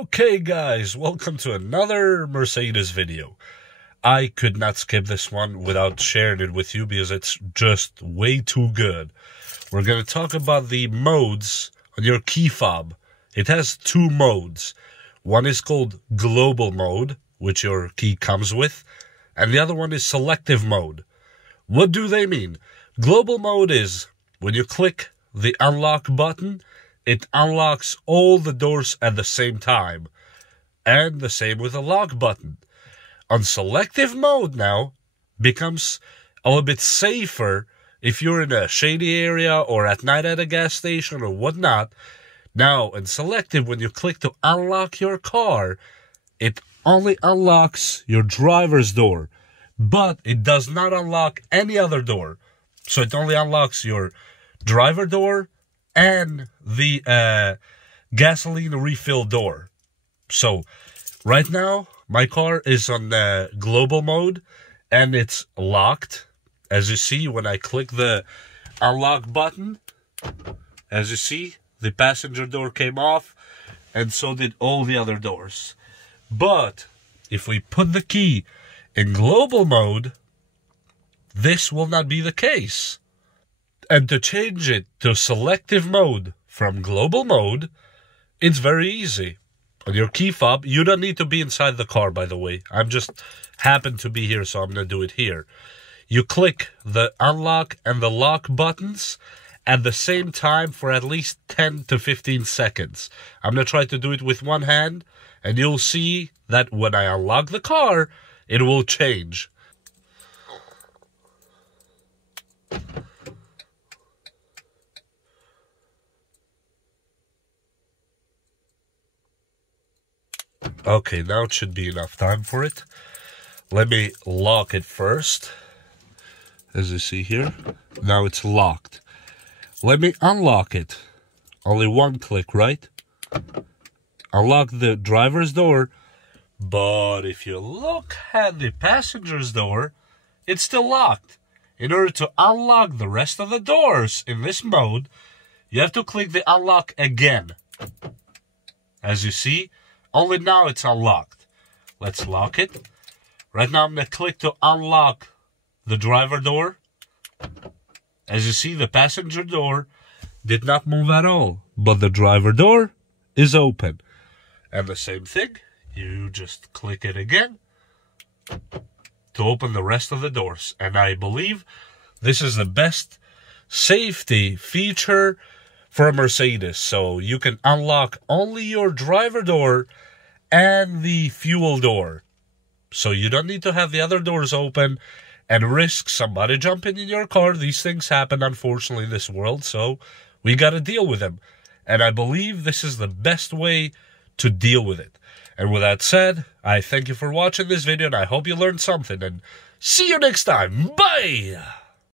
Okay guys, welcome to another Mercedes video. I could not skip this one without sharing it with you because it's just way too good. We're going to talk about the modes on your key fob. It has two modes. One is called global mode, which your key comes with, and the other one is selective mode. What do they mean? Global mode is when you click the unlock button, it unlocks all the doors at the same time. And the same with the lock button. On selective mode now, becomes a little bit safer if you're in a shady area or at night at a gas station or whatnot. Now, in selective, when you click to unlock your car, it only unlocks your driver's door. But it does not unlock any other door. So it only unlocks your driver door and the gasoline refill door. So right now my car is on global mode and it's locked. As you see, when I click the unlock button, as you see, the passenger door came off and so did all the other doors. But if we put the key in global mode, this will not be the case. And to change it to selective mode from global mode, it's very easy. On your key fob, you don't need to be inside the car, by the way. I'm just happen to be here, so I'm going to do it here. You click the unlock and the lock buttons at the same time for at least 10 to 15 seconds. I'm going to try to do it with one hand, and you'll see that when I unlock the car, it will change. Okay, now it should be enough time for it. Let me lock it first. As you see here, now it's locked. Let me unlock it. Only one click, right? Unlock the driver's door. But if you look at the passenger's door, it's still locked. In order to unlock the rest of the doors in this mode, you have to click the unlock again. As you see, only now it's unlocked. Let's lock it. Right now I'm going to click to unlock the driver door. As you see, the passenger door did not move at all, but the driver door is open. And the same thing, you just click it again to open the rest of the doors. And I believe this is the best safety feature for a Mercedes. So you can unlock only your driver door and the fuel door. So you don't need to have the other doors open and risk somebody jumping in your car. These things happen, unfortunately, in this world. So we got to deal with them. And I believe this is the best way to deal with it. And with that said, I thank you for watching this video, and I hope you learned something. And see you next time. Bye!